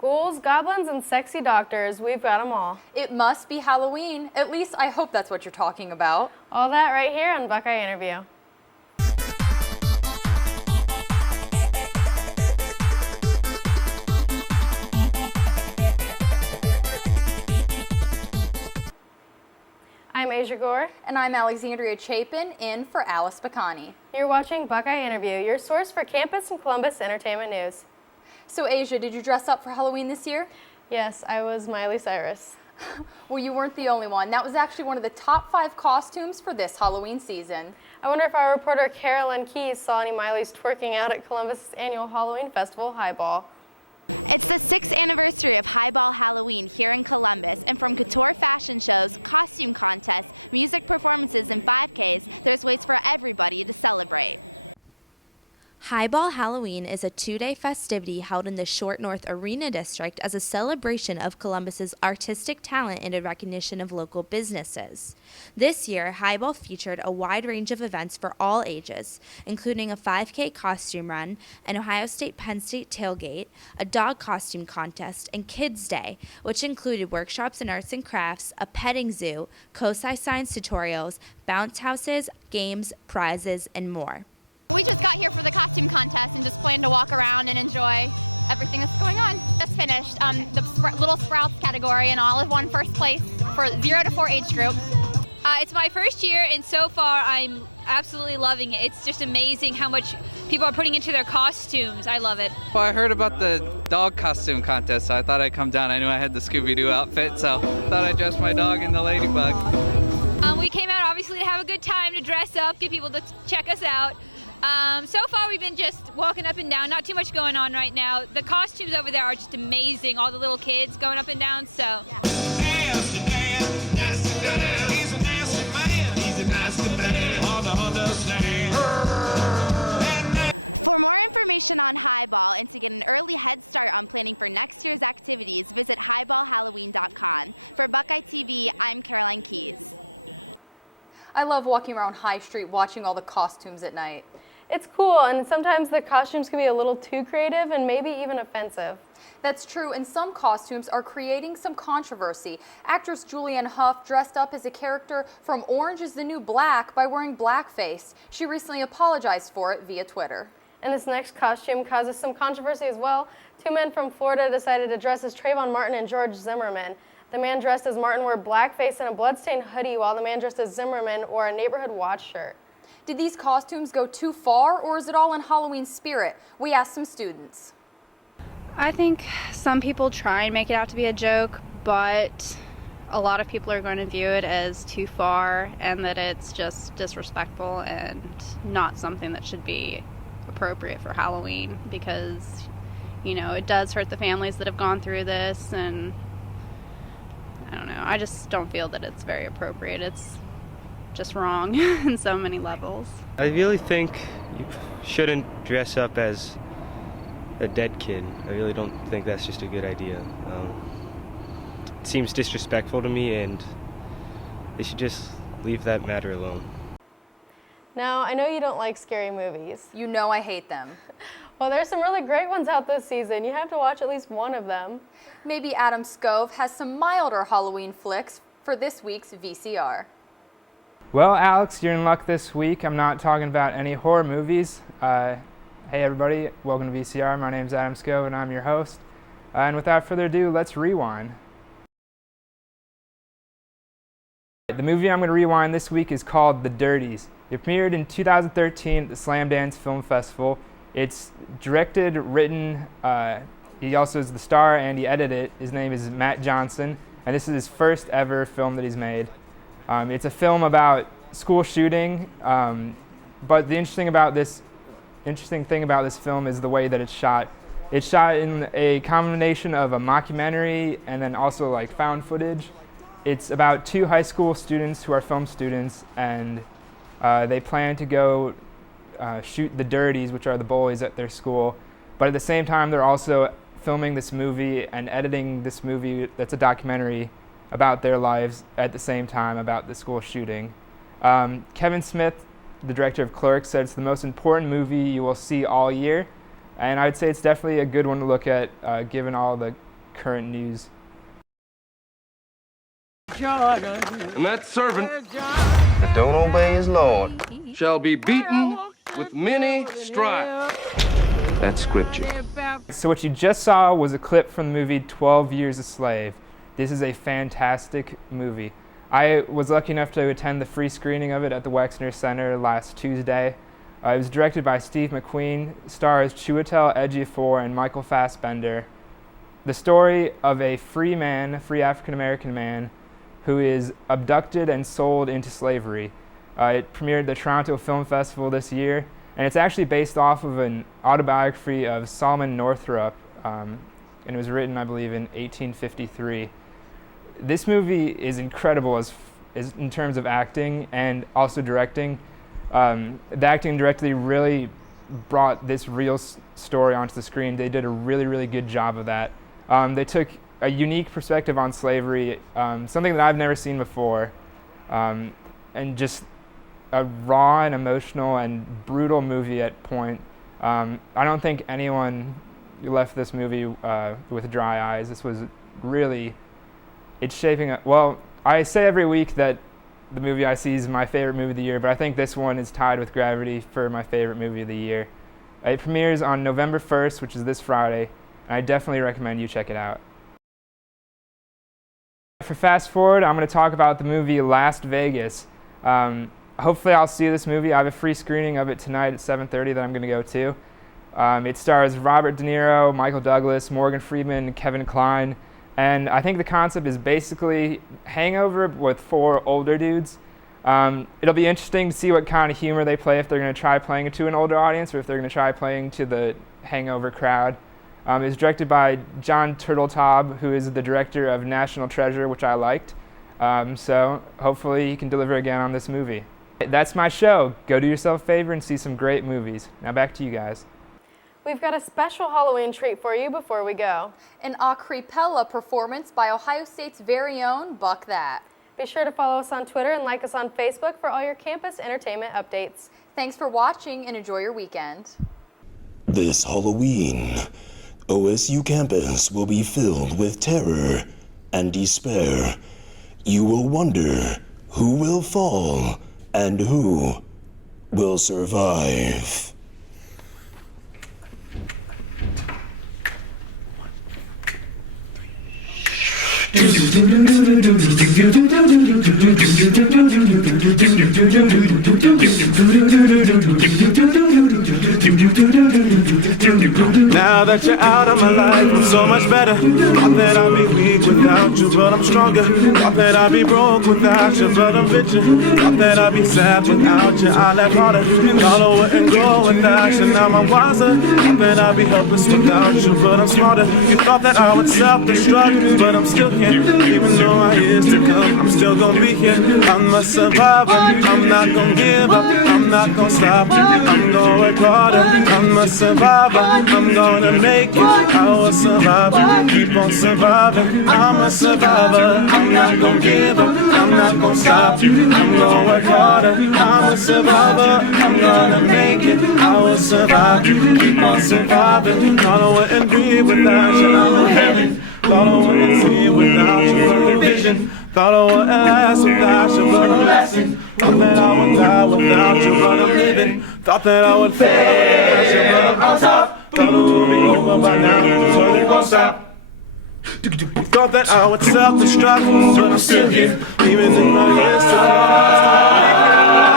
Ghouls, goblins, and sexy doctors, we've got them all. It must be Halloween. At least I hope that's what you're talking about. All that right here on Buck-i-Interview. I'm Asia Gore. And I'm Alexandria Chapin, in for Alice Bacani. You're watching Buck-i-Interview, your source for campus and Columbus entertainment news. So Asia, did you dress up for Halloween this year? Yes, I was Miley Cyrus. Well, you weren't the only one. That was actually one of the top 5 costumes for this Halloween season. I wonder if our reporter Carolyn Keyes saw any Miley's twerking out at Columbus' annual Halloween festival, Highball. Highball Halloween is a 2-day festivity held in the Short North Arena District as a celebration of Columbus's artistic talent and a recognition of local businesses. This year, Highball featured a wide range of events for all ages, including a 5K costume run, an Ohio State-Penn State tailgate, a dog costume contest, and Kids Day, which included workshops in arts and crafts, a petting zoo, COSI science tutorials, bounce houses, games, prizes, and more. I love walking around High Street watching all the costumes at night. It's cool, and sometimes the costumes can be a little too creative and maybe even offensive. That's true, and some costumes are creating some controversy. Actress Julianne Hough dressed up as a character from Orange is the New Black by wearing blackface. She recently apologized for it via Twitter. And this next costume causes some controversy as well. 2 men from Florida decided to dress as Trayvon Martin and George Zimmerman. The man dressed as Martin wore blackface and a bloodstained hoodie, while the man dressed as Zimmerman wore a Neighborhood Watch shirt. Did these costumes go too far, or is it all in Halloween spirit? We asked some students. I think some people try and make it out to be a joke, but a lot of people are going to view it as too far and that it's just disrespectful and not something that should be appropriate for Halloween because, you know, it does hurt the families that have gone through this, and I don't know. I just don't feel that it's very appropriate. It's just wrong in so many levels. I really think you shouldn't dress up as a dead kid. I really don't think that's just a good idea. It seems disrespectful to me, and they should just leave that matter alone. Now, I know you don't like scary movies. You know I hate them. Well, there's some really great ones out this season. You have to watch at least one of them. Maybe Adam Scove has some milder Halloween flicks for this week's VCR. Well, Alex, you're in luck this week. I'm not talking about any horror movies. Hey everybody, welcome to VCR. My name's Adam Scove and I'm your host. And without further ado, let's rewind. The movie I'm going to rewind this week is called The Dirties. It premiered in 2013 at the Slam Dance Film Festival. It's directed, written, he also is the star and he edited it. His name is Matt Johnson, and this is his first ever film that he's made. It's a film about school shooting, but the interesting thing about this film is the way that it's shot. It's shot in a combination of a mockumentary and then also like found footage. It's about 2 high school students who are film students, and they plan to go shoot the dirties, which are the bullies at their school. But at the same time, they're also filming this movie and editing this movie that's a documentary about their lives at the same time about the school shooting. Kevin Smith, the director of Clerks, said it's the most important movie you will see all year. And I would say it's definitely a good one to look at, given all the current news. And that servant that don't obey his Lord shall be beaten with many stripes. That's scripture. So what you just saw was a clip from the movie 12 Years a Slave. This is a fantastic movie. I was lucky enough to attend the free screening of it at the Wexner Center last Tuesday. It was directed by Steve McQueen, stars Chiwetel Ejiofor and Michael Fassbender. The story of a free African-American man, who is abducted and sold into slavery. It premiered at the Toronto Film Festival this year, and it's actually based off of an autobiography of Solomon Northup, and it was written, I believe, in 1853. This movie is incredible as in terms of acting and also directing. The acting and directing really brought this real story onto the screen. They did a really, really good job of that. They took a unique perspective on slavery, something that I've never seen before, and just a raw and emotional and brutal movie at point. I don't think anyone left this movie with dry eyes. This was really, it's shaping up. Well, I say every week that the movie I see is my favorite movie of the year, but I think this one is tied with Gravity for my favorite movie of the year. It premieres on November 1st, which is this Friday, and I definitely recommend you check it out. For Fast Forward, I'm going to talk about the movie Las Vegas. Hopefully I'll see this movie. I have a free screening of it tonight at 7:30 that I'm going to go to. It stars Robert De Niro, Michael Douglas, Morgan Freeman, and Kevin Kline. And I think the concept is basically Hangover with 4 older dudes. It'll be interesting to see what kind of humor they play, if they're going to try playing it to an older audience or if they're going to try playing to the Hangover crowd. It's directed by John Turteltaub, who is the director of National Treasure, which I liked. So hopefully he can deliver again on this movie. That's my show. Go do yourself a favor and see some great movies. Now back to you guys. We've got a special Halloween treat for you before we go. An a cappella performance by Ohio State's very own Buck That. Be sure to follow us on Twitter and like us on Facebook for all your campus entertainment updates. Thanks for watching and enjoy your weekend. This Halloween, OSU campus will be filled with terror and despair. You will wonder who will fall and who will survive. Now that you're out of my life, I'm so much better. Thought that I'd be weak without you, but I'm stronger. Thought that I'd be broke without you, but I'm richer. Thought that I'd be sad without you, I laugh harder. Thought I wouldn't go without you, now I'm wiser. Thought that I'd be helpless without you, but I'm smarter. You thought that I would self-destruct, but I'm still here. Even though my years to come, I'm still gonna be here. I'm a survivor, I'm not gonna give up, I'm not gonna stop, I'm gonna work harder. I'm a survivor, I'm gonna make it. I will survive, keep on surviving. I'm a survivor, I'm not gonna give up, I'm not gonna stop, I'm gonna work harder. I'm a survivor, I'm gonna make it. I will survive, keep on surviving. Thought I wouldn't be without you, I'm in heaven. Thought I wouldn't see without you, but a vision. Thought I wouldn't last without you, but I'm lasting. Thought that I would die without you, but I'm living. Thought that I would fail without you, but I'm on top. Thought it would be over by now, so it won't stop. Thought that I would self-destruct, but I'm still here. Even in my years to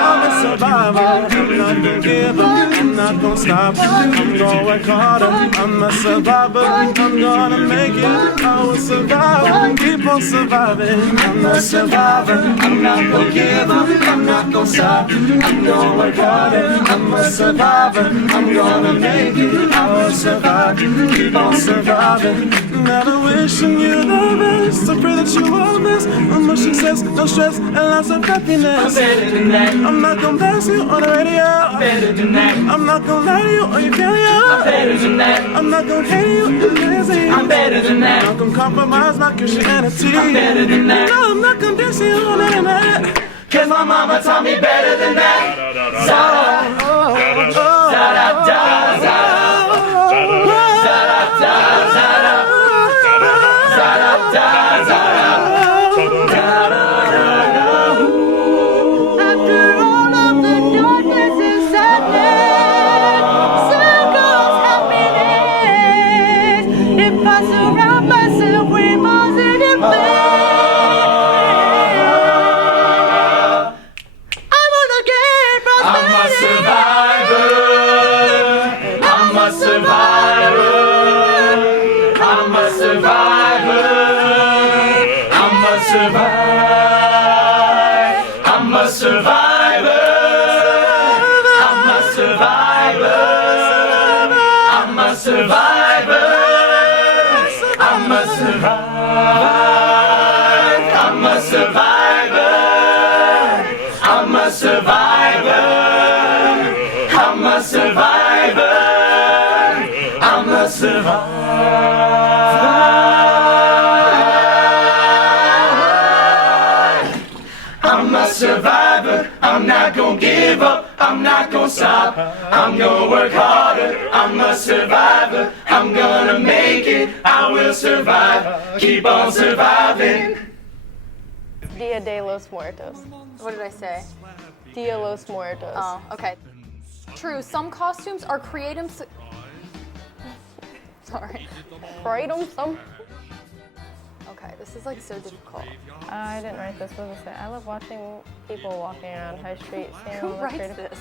I'm a survivor, I'm not gonna give up, I'm not gonna stop, I'm gonna work harder. I'm a survivor, I'm gonna make it. I will survive, keep on surviving. I'm a survivor, I'm not gonna give up, I'm not gonna stop, I'm gonna work harder. I'm a survivor, I'm gonna make it. I will survive, keep on surviving. Never wishing you the best, I pray that you all miss. No more success, no stress, and lots of happiness. I'm better than that. I'm not gonna blast you on the radio. I'm better than that. I'm not gonna lie to you or you failure. I'm better than that. I'm not gonna hate you and lazy. I'm better than that. I'm not gonna compromise my Christianity. I'm better than that. No, I'm not gonna diss you on the internet. Cause my mama taught me better than that. Zara, Zara, Zara, Zara, Zara, Zara, Zara, Zara. if I surround myself with positive I'm gonna get prosperity. I'm a survivor. I'm a survivor. I'm a survivor. I'm a survivor. I'm a survivor. I'm a survivor. I'm a survivor. I'm a survivor. I'm a survivor. I'm a survivor. I'm a survivor. I'm a survivor. I'm a survivor. I'm not gonna give up. I'm not gonna stop. I'm gonna work harder. I'm a survivor. I'm gonna make it. I will survive. Keep on surviving. Dia de los Muertos. What did I say? Dia los Muertos. Oh, okay. True, some costumes are creative. Sorry. Kratom some. Okay, this is like so difficult. I didn't write this. What does it say? I love watching people walking around High Street. Who writes this?